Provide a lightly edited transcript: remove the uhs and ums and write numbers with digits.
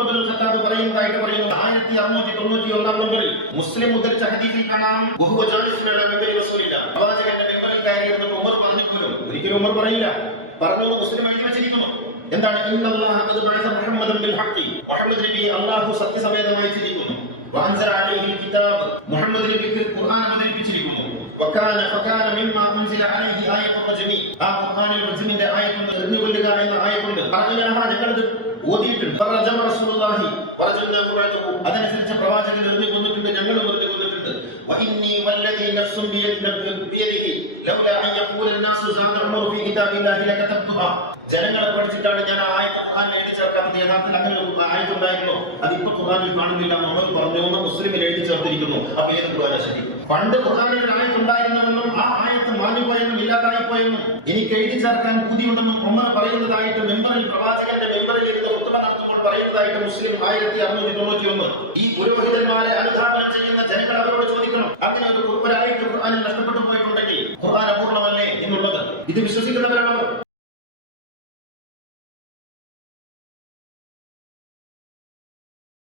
ഉമർ ഇബ്നുൽ Khattab പറയുന്നതായിട്ട് പറയുന്നു 1691 നമ്പറിൽ മുസ്ലിം ഉദ്ധരിച്ച ഹദീസിൽ കാണാം വഹുവ ജാലിസുൻ അലാ മിമ്പരി റസൂലില്ല. പ്രവാചകന്റെ മിമ്പറിൽ കയറിയിരുന്ന ഉമർ പറഞ്ഞു പോലും, ഒരിക്കലും ഉമർ പറയില്ല, പറഞ്ഞു മുസ്ലിം എഴുതി വെച്ചിരിക്കുന്നു. എന്താണ്? ഇന്നല്ലാഹ ഖദ് ബഅസ മുഹമ്മദൻ ബിൽ ഹഖ്, മുഹമ്മദ് നബി അല്ലാഹു സത്യസമേതമായി അയച്ചിരിക്കുന്നു. വഅൻസല അലൈഹിൽ കിതാബ്, മുഹമ്മദ് നബിക്ക് ഖുർആൻ അവതരിപ്പിച്ചിരിക്കുന്നു. ഫകാന മിമ്മാ ഉൻസില അലൈഹി ആയത്തുർ റജ്മി, ആ ഖുർആനിൽ റജ്മിന്റെ ആയത്തുണ്ട്, എറിഞ്ഞുകൊല്ലുക എന്ന ആയത്തുണ്ട്. ഞങ്ങളത് ഓതിയിട്ടുണ്ട്. ഫറജമ റസൂലുള്ളാഹി വറജൽനാഹു ബഅദഹു, അതനുസരിച്ച് പ്രവാചകൻ എറിഞ്ഞു കൊന്നിട്ടുണ്ട്, ഞങ്ങളും എറിഞ്ഞു കൊന്നിട്ടുണ്ട്. വഇന്നി വല്ലദീ നഫ്സുൻ ബിയദിഹി ലൗലാ അൻ യഖൂല അൻ-നാസു സാദ ഉമറു ഫീ കിതാബില്ലാഹി ലകതബ്തുഹാ. ജനങ്ങളെ പഠിച്ചിട്ടാണ് ഞാൻ ആ ആയത്ത് ഖുർആനിൽ എഴുതി ചേർക്കാത്തത്. യഥാർത്ഥത്തിൽ അങ്ങനെ ഒരു ആയത്തുണ്ടായിരുന്നു, അതിപ്പോ ഖുർആനിൽ കാണുന്നില്ല എന്ന് ഉമർ പറഞ്ഞു എന്ന് മുസ്ലിമിൽ എഴുതി ചേർത്തിരിക്കുന്നു. അപ്പൊ ഏത് ഖുർആനാ ശരി? പണ്ട് ഖുർആനിൽ ഒരു ആയത്തുണ്ടായിരുന്നുവെന്നും ആ ആയത്ത് മാഞ്ഞുപോയെന്നും ഇല്ലാതായിപ്പോയെന്നും എനിക്ക് എഴുതി ചേർക്കാൻ ബുദ്ധിയുണ്ടെന്നും ഉമർ പറയുന്നതായിട്ട് മെമ്പറിൽ, പ്രവാചകന്റെ മെമ്പറിൽ ഇരുന്ന് ഖുത്ബ നടത്തുമ്പോൾ പറയുന്നതായിട്ട് മുസ്ലിം 1691. ഈ പുരോഹിതന്മാരെ അനുധാവനം ചെയ്യുന്ന ജനങ്ങൾ അവരോട് ചോദിക്കണം, അങ്ങനെ ഒരു ആയത്ത് ഖുർആനിൽ നഷ്ടപ്പെട്ടു പോയിട്ടുണ്ടെങ്കിൽ ഖുർആൻ അപൂർണമല്ലേ എന്നുള്ളത്. ഇത് വിശ്വസിക്കുന്നവർ